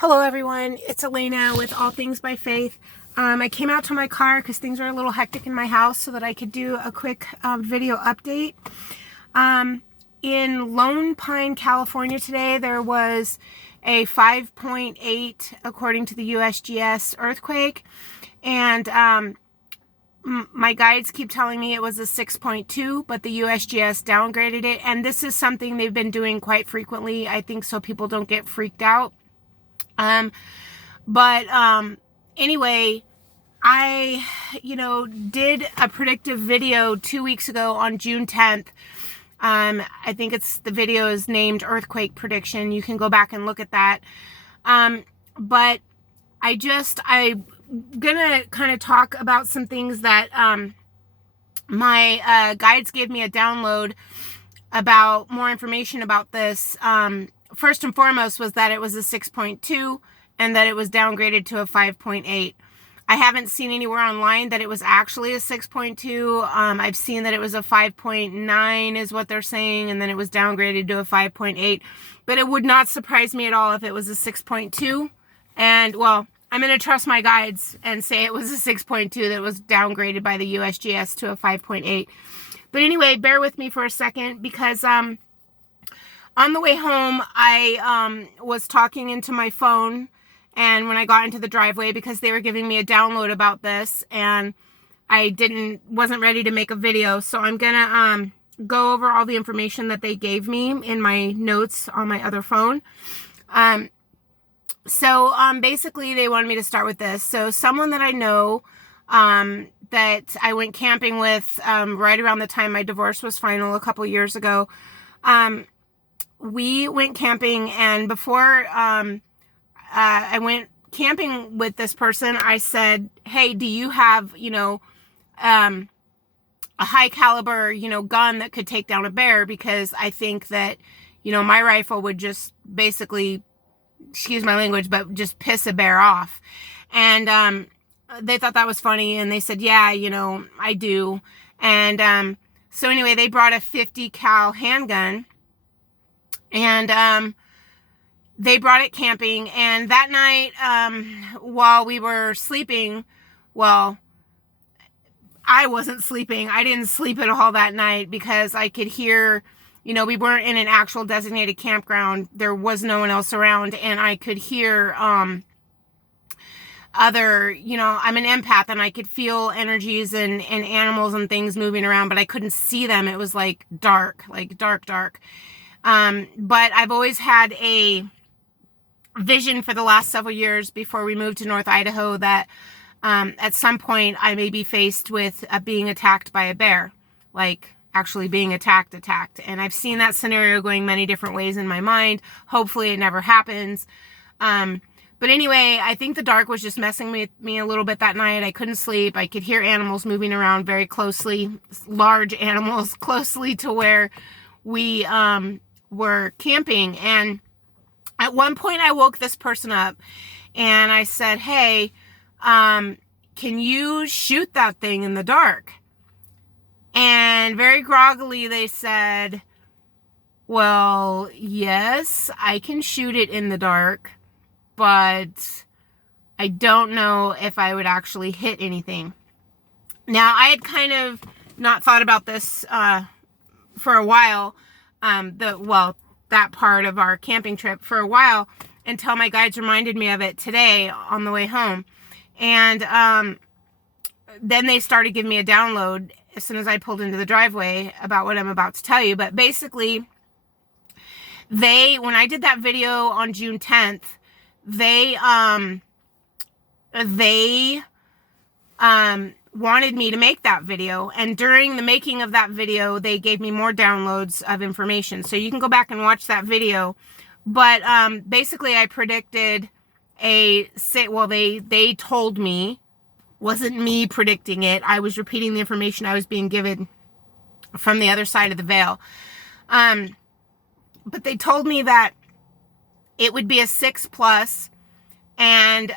Hello everyone, it's Elena with All Things by Faith. I came out to my car because things were a little hectic in my house so that I could do a quick video update. In Lone Pine, California today, there was a 5.8 according to the USGS earthquake, and my guides keep telling me it was a 6.2, but the USGS downgraded it, and this is something they've been doing quite frequently, I think, so people don't get freaked out. Anyway, I, did a predictive video 2 weeks ago on June 10th. I think the video is named Earthquake Prediction. You can go back and look at that. But I'm gonna kind of talk about some things that, my, guides gave me a download about more information about this. First and foremost was that it was a 6.2 and that it was downgraded to a 5.8. I haven't seen anywhere online that it was actually a 6.2. I've seen that it was a 5.9 is what they're saying, and then it was downgraded to a 5.8. But it would not surprise me at all if it was a 6.2. And, well, I'm going to trust my guides and say it was a 6.2 that was downgraded by the USGS to a 5.8. But anyway, bear with me for a second because on the way home, I was talking into my phone, and when I got into the driveway, because they were giving me a download about this, and I wasn't ready to make a video, so I'm gonna go over all the information that they gave me in my notes on my other phone. Basically, they wanted me to start with this. So someone that I know that I went camping with right around the time my divorce was final a couple years ago, we went camping, and before I went camping with this person, I said, hey, do you have, a high caliber, gun that could take down a bear? Because I think that, my rifle would just basically, excuse my language, but just piss a bear off. And they thought that was funny, and they said, yeah, I do. And so anyway, they brought a 50 cal handgun, and they brought it camping. And that night, while we were sleeping, well, I wasn't sleeping. I didn't sleep at all that night because I could hear, we weren't in an actual designated campground. There was no one else around, and I could hear I'm an empath, and I could feel energies and animals and things moving around, but I couldn't see them. It was like dark. But I've always had a vision for the last several years before we moved to North Idaho that at some point I may be faced with being attacked by a bear, like actually being attacked. And I've seen that scenario going many different ways in my mind. Hopefully it never happens. But anyway, I think the dark was just messing with me a little bit that night. I couldn't sleep. I could hear animals moving around very closely, large animals closely to where we were camping. And at one point I woke this person up and I said, hey, can you shoot that thing in the dark? And very groggily they said, well, yes, I can shoot it in the dark, but I don't know if I would actually hit anything. Now, I had kind of not thought about this for a while, that part of our camping trip for a while, until my guides reminded me of it today on the way home. And then they started giving me a download as soon as I pulled into the driveway about what I'm about to tell you. But basically, when I did that video on June 10th, they wanted me to make that video, and during the making of that video they gave me more downloads of information, so you can go back and watch that video. But basically I predicted they told me, wasn't me predicting it, I was repeating the information I was being given from the other side of the veil, but they told me that it would be a 6+, and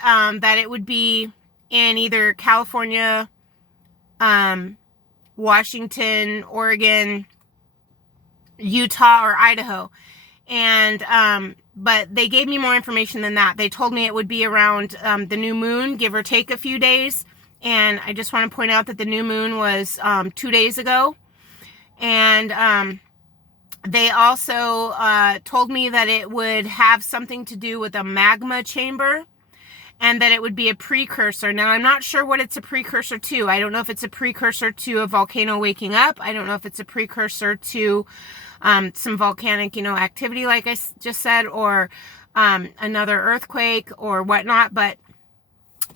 that it would be in either California, Washington, Oregon, Utah, or Idaho. And but they gave me more information than that. They told me it would be around the new moon, give or take a few days. And I just want to point out that the new moon was 2 days ago. And they also told me that it would have something to do with a magma chamber, and that it would be a precursor. Now, I'm not sure what it's a precursor to. I don't know if it's a precursor to a volcano waking up. I don't know if it's a precursor to some volcanic, activity, like I just said, or another earthquake or whatnot. But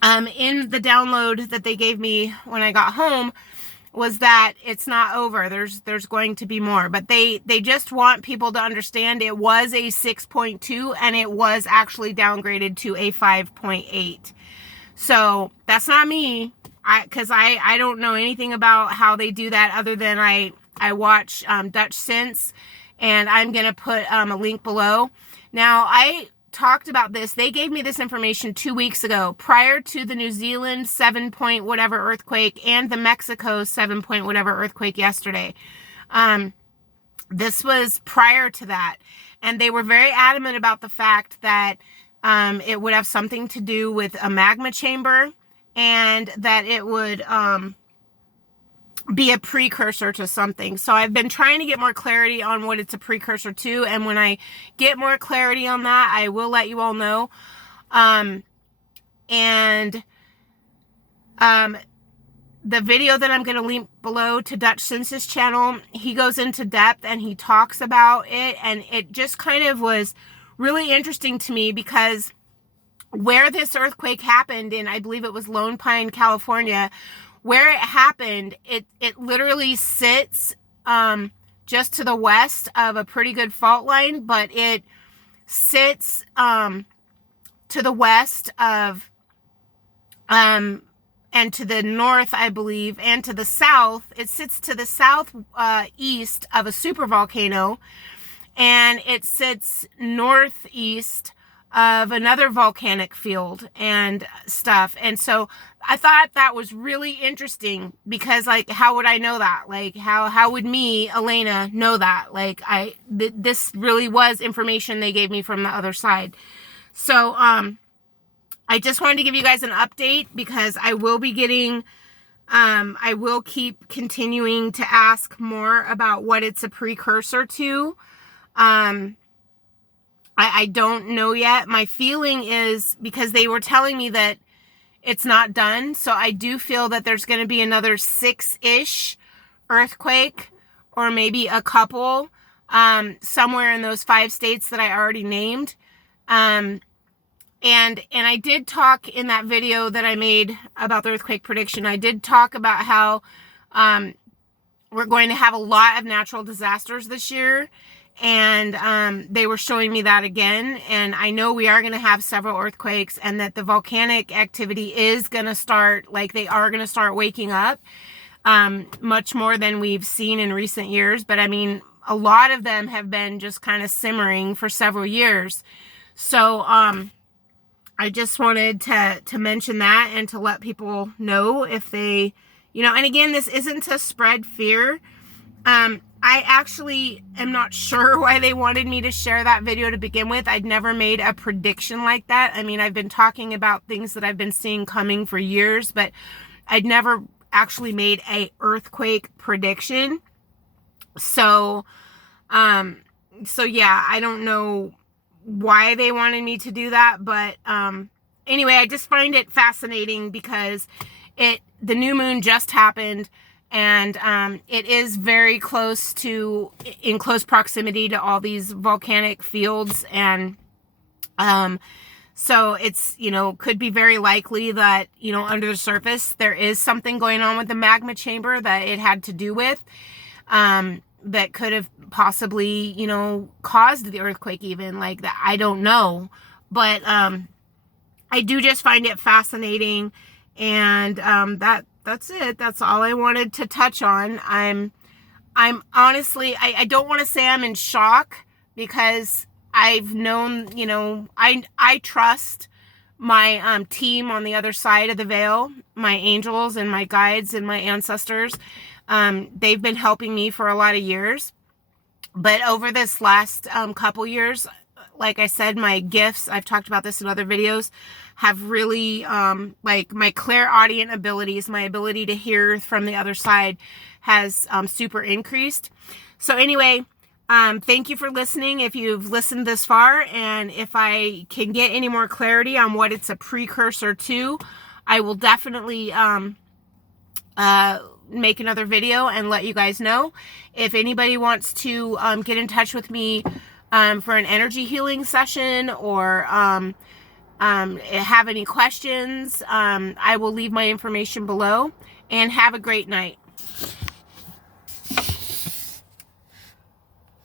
in the download that they gave me when I got home was that it's not over. There's going to be more. But they just want people to understand it was a 6.2 and it was actually downgraded to a 5.8. So that's not me, because I don't know anything about how they do that other than I watch Dutch Sense, and I'm going to put a link below. Now, I talked about this. They gave me this information 2 weeks ago, prior to the New Zealand 7 point whatever earthquake and the Mexico 7 point whatever earthquake yesterday. This was prior to that. And they were very adamant about the fact that it would have something to do with a magma chamber, and that it would be a precursor to something. So I've been trying to get more clarity on what it's a precursor to, and when I get more clarity on that, I will let you all know. The video that I'm going to link below to Dutch Sense's channel, he goes into depth and he talks about it, and it just kind of was really interesting to me, because where this earthquake happened in, I believe it was Lone Pine, California, where it happened, it literally sits just to the west of a pretty good fault line, but it sits to the west of, and to the north, I believe, and to the south. It sits to the south east of a supervolcano, and it sits northeast of another volcanic field and stuff. And so I thought that was really interesting, because like, how would I know that? Like, how would me, Elena, know that? Like, this really was information they gave me from the other side. So, I just wanted to give you guys an update, because I will be getting, I will keep continuing to ask more about what it's a precursor to. I don't know yet. My feeling is, because they were telling me that it's not done, so I do feel that there's going to be another 6-ish earthquake, or maybe a couple, somewhere in those 5 states that I already named. And I did talk in that video that I made about the earthquake prediction. I did talk about how we're going to have a lot of natural disasters this year. And they were showing me that again. And I know we are going to have several earthquakes, and that the volcanic activity is going to start, like, they are going to start waking up much more than we've seen in recent years. But I mean, a lot of them have been just kind of simmering for several years. So I just wanted to mention that, and to let people know if they, and again, this isn't to spread fear. I actually am not sure why they wanted me to share that video to begin with. I'd never made a prediction like that. I mean, I've been talking about things that I've been seeing coming for years, but I'd never actually made a earthquake prediction. So yeah, I don't know why they wanted me to do that, but anyway, I just find it fascinating, because the new moon just happened. And it is very close in close proximity to all these volcanic fields. And so it's, could be very likely that, under the surface, there is something going on with the magma chamber that it had to do with, that could have possibly, caused the earthquake even, like that. I don't know. But I do just find it fascinating. And that's it. That's all I wanted to touch on. I'm honestly, I don't want to say I'm in shock, because I've known, I trust my team on the other side of the veil, my angels and my guides and my ancestors. They've been helping me for a lot of years. But over this last couple years, like I said, my gifts, I've talked about this in other videos, have really, like my clairaudient abilities, my ability to hear from the other side has super increased. So anyway, thank you for listening if you've listened this far, and if I can get any more clarity on what it's a precursor to, I will definitely make another video and let you guys know. If anybody wants to get in touch with me for an energy healing session, or have any questions, I will leave my information below, and have a great night.